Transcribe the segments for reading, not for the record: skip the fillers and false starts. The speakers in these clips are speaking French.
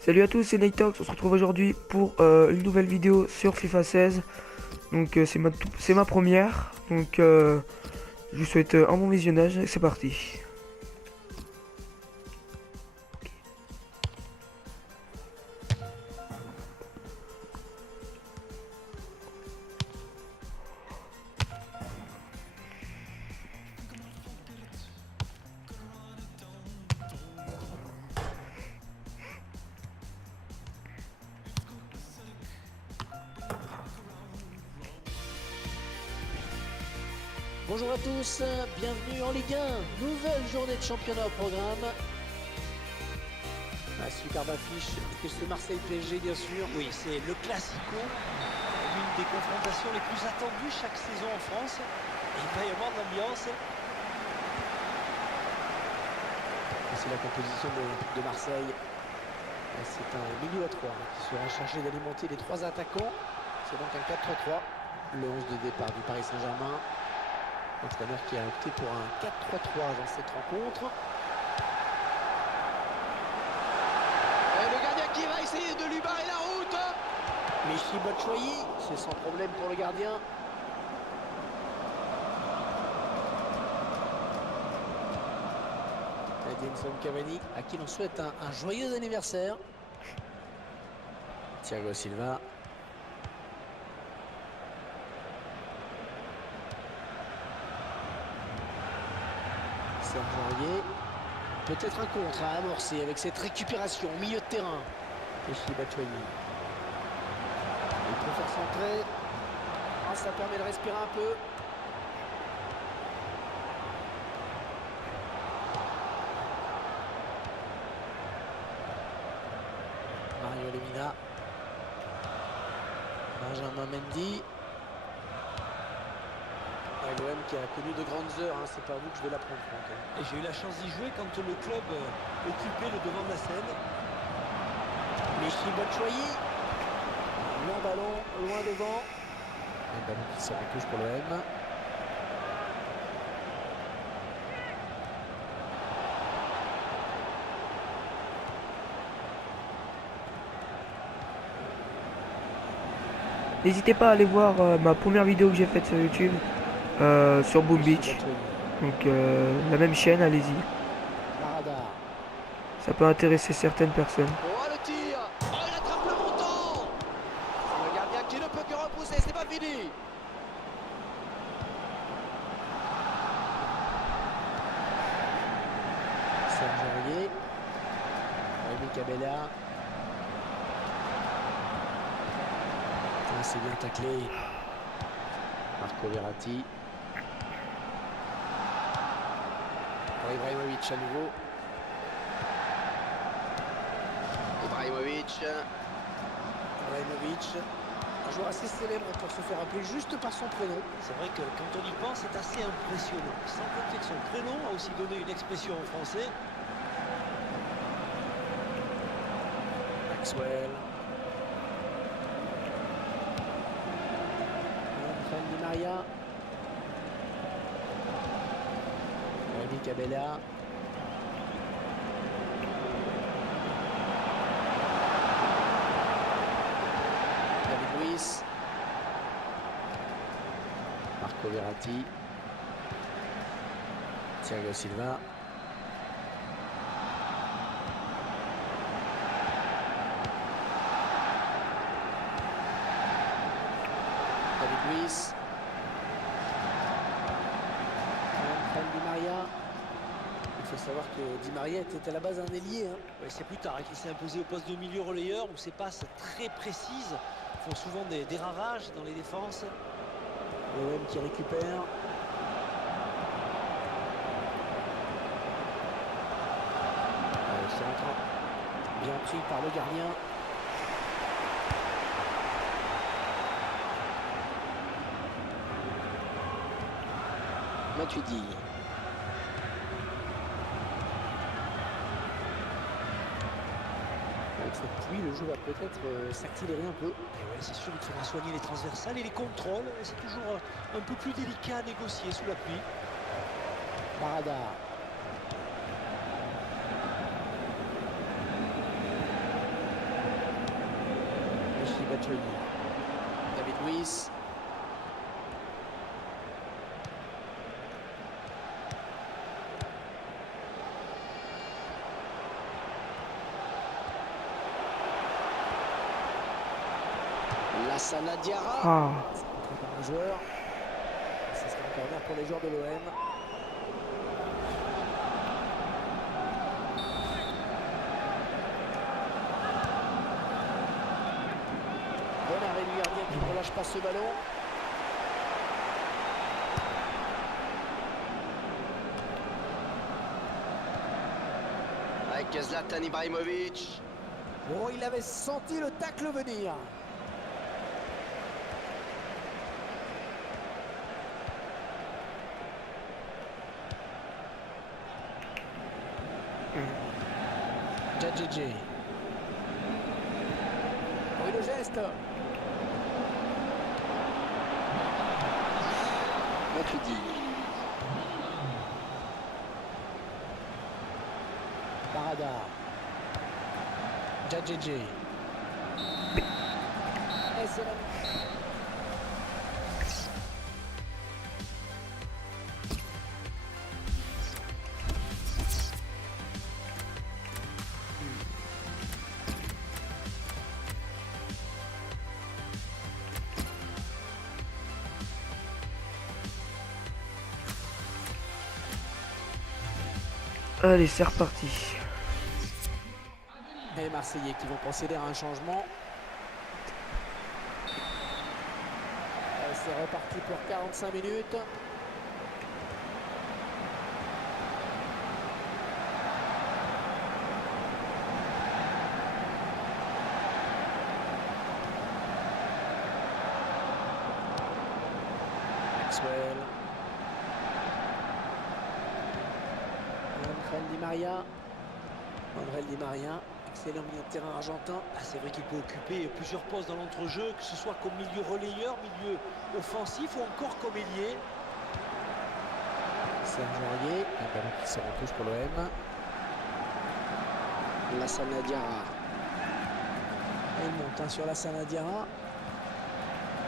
Salut à tous, c'est Nightox. On se retrouve aujourd'hui pour une nouvelle vidéo sur FIFA 16. Donc c'est ma première. Donc je vous souhaite un bon visionnage et c'est parti. Bonjour à tous, bienvenue en Ligue 1, nouvelle journée de championnat au programme. La superbe affiche que c'est Marseille-PSG bien sûr. Oui, c'est le classico, l'une des confrontations les plus attendues chaque saison en France. Et il va y avoir de l'ambiance. C'est la composition de Marseille. C'est un milieu à 3 qui sera chargé d'alimenter les trois attaquants. C'est donc un 4-3-3, le 11 de départ du Paris Saint-Germain. L'entraîneur qui a opté pour un 4-3-3 dans cette rencontre. Et le gardien qui va essayer de lui barrer la route. Michy Batshuayi, c'est sans problème pour le gardien. Edinson Cavani, à qui l'on souhaite un joyeux anniversaire. Thiago Silva. Serge Aurier. Peut-être un contre à amorcer avec cette récupération au milieu de terrain. Michy Batshuayi. Il peut faire centrer. Ah, ça permet de respirer un peu. Mario Lemina. Benjamin Mendy. L'OM qui a connu de grandes heures, hein. C'est pas vous que je vais l'apprendre, Franck. Et j'ai eu la chance d'y jouer quand le club occupait le devant de la scène. Michy Batshuayi. Long ballon, loin devant. Un ballon qui sort en touche pour l'OM. N'hésitez pas à aller voir ma première vidéo que j'ai faite sur YouTube sur Boom Beach. Donc la même chaîne, allez-y. Barada. Ça peut intéresser certaines personnes. Oh le tir. Oh il attrape le montant. Le gardien qui ne peut que repousser, c'est pas fini. Serge Aurier. Rémi Cabella. Ah, c'est bien taclé. Marco Verratti. Pour Ibrahimovic à nouveau. Ibrahimovic. Ibrahimovic. Un joueur assez célèbre pour se faire appeler juste par son prénom. C'est vrai que quand on y pense, c'est assez impressionnant. Sans compter que son prénom a aussi donné une expression en français. Maxwell. Angel Di Maria. Rémi Cabella. David Luiz. Marco Verratti. Thiago Silva. David Luiz. Angel Di Maria. Il faut savoir que Di Maria était à la base un ailier. Ouais, c'est plus tard qu'il s'est imposé au poste de milieu relayeur où ses passes très précises font souvent des ravages dans les défenses. L'OM qui récupère. Centre. Bien pris par le gardien. Matuidi. Avec cette pluie, le jeu va peut-être s'accélérer un peu. Et ouais, c'est sûr qu'il faudra soigner les transversales et les contrôles. C'est toujours un peu plus délicat à négocier sous la pluie. Barada. Batshuayi. David Luiz. Lassana Diarra. Ah, C'est contré par un joueur. Ce sera un corner pour les joueurs de l'OM. Bon arrêt du gardien qui ne relâche pas ce ballon. Avec Zlatan Ibrahimovic. Oh, il avait senti le tacle venir. Djadjedje. Oui, le geste. Matuidi. Barada. Djadjedje. Et c'est la... allez, c'est reparti. Et les Marseillais qui vont procéder à un changement. C'est reparti pour 45 minutes. Maxwell. Angel Di Maria. Angel Di Maria. Excellent milieu de terrain argentin. Ah, c'est vrai qu'il peut occuper plusieurs postes dans l'entrejeu, que ce soit comme milieu relayeur, milieu offensif ou encore comme ailier. Serge Aurier, un ballon qui sort en touche pour l'OM. Lassana Diarra. Il monte sur Lassana Diarra.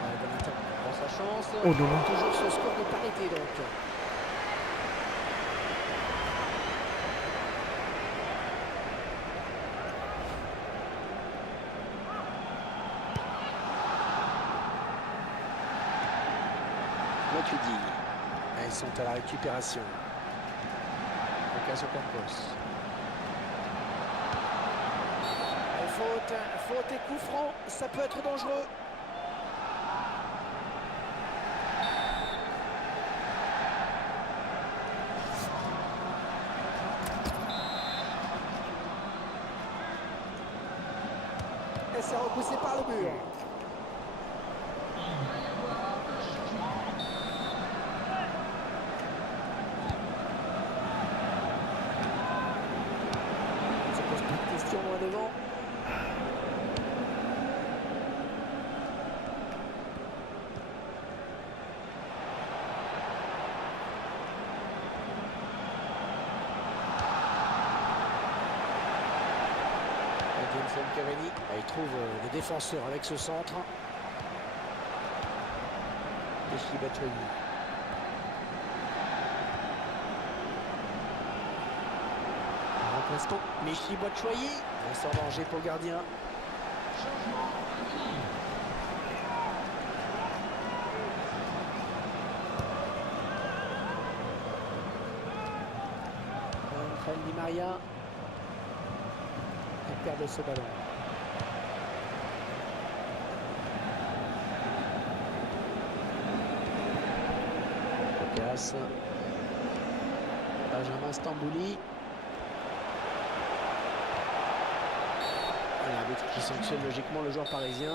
Il prend sa chance. Oh non, non. Toujours ce score de parité donc. Matuidi. Et ils sont à la récupération. Ocasio Campos. Faute et coup franc, ça peut être dangereux. Et c'est repoussé par le mur. Ça pose plus de questions loin devant. Edinson Cavani, il trouve le défenseur avec ce centre. Michy Batshuayi. Remplacement Michy Batshuayi. On sort danger pour le gardien. Angel Di Maria. Il perd ce ballon. Ocas. Benjamin Stambouli. L'arbitre qui sanctionne logiquement le joueur parisien.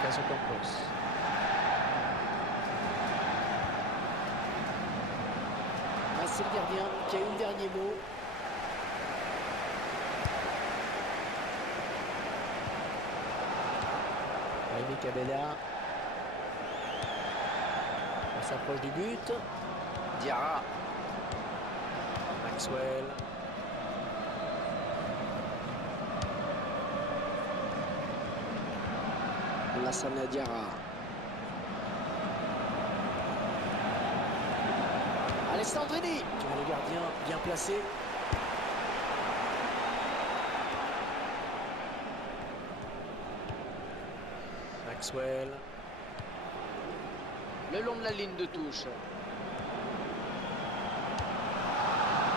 Ocasio Campos. C'est le gardien qui a eu le dernier mot. Jaime Cabella. On s'approche du but. Diarra. Maxwell. Alassane Diarra. Alessandrini. Le gardien bien placé. Maxwell. Le long de la ligne de touche.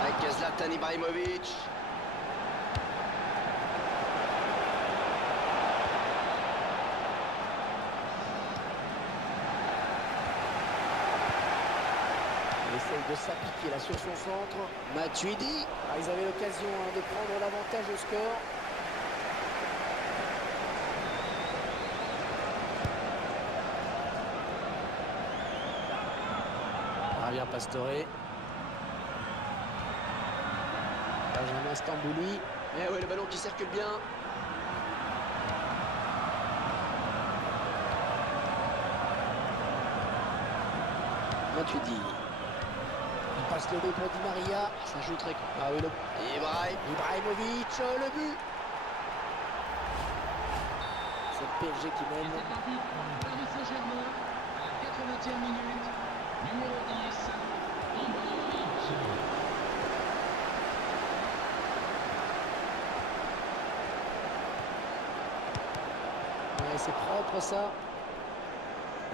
Avec Zlatan Ibrahimovic. Il essaye de s'appliquer là sur son centre. Matuidi. Ah, ils avaient l'occasion de prendre l'avantage au score. Javier Pastore. Benjamin Stambouli. Eh ouais, le ballon qui circule bien. Matuidi. Il passe le dos pour Di Maria. Ça joue très... Ah oui, Ibrahimovic, le but. C'est le PSG qui mène. Paris Saint-Germain, à la 80e minute, numéro 10, Ibrahimovic. Ouais, c'est propre ça.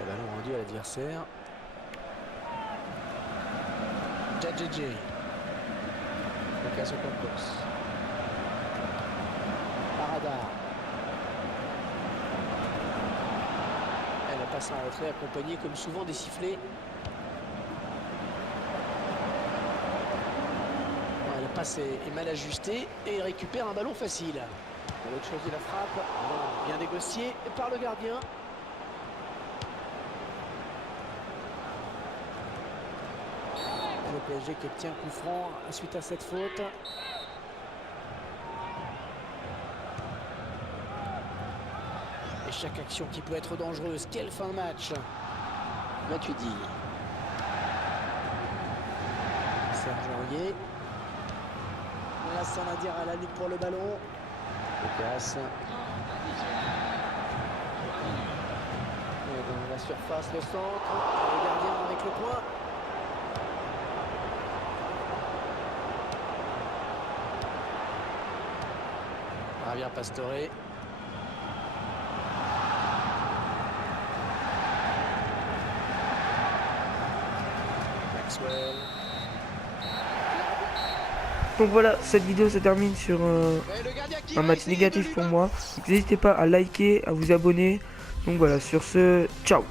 Le ballon rendu à l'adversaire. Djadjedje. Lucas Ocampos. Parada. Elle passe en retrait accompagnée comme souvent des sifflets. Ouais, la passe est mal ajustée et il récupère un ballon facile. On va choisir la frappe. Ballon bien négocié par le gardien. Le PSG qui obtient coup franc suite à cette faute. Et chaque action qui peut être dangereuse. Quelle fin de match. Matuidi. Serge Aurier. Alassane Diarra à la lutte pour le ballon. Lucas. Et dans la surface, le centre. Le gardien avec le point. Javier Pastore. Maxwell. Donc voilà, cette vidéo se termine sur un match négatif pour moi. Donc n'hésitez pas à liker, à vous abonner. Donc voilà, sur ce, ciao.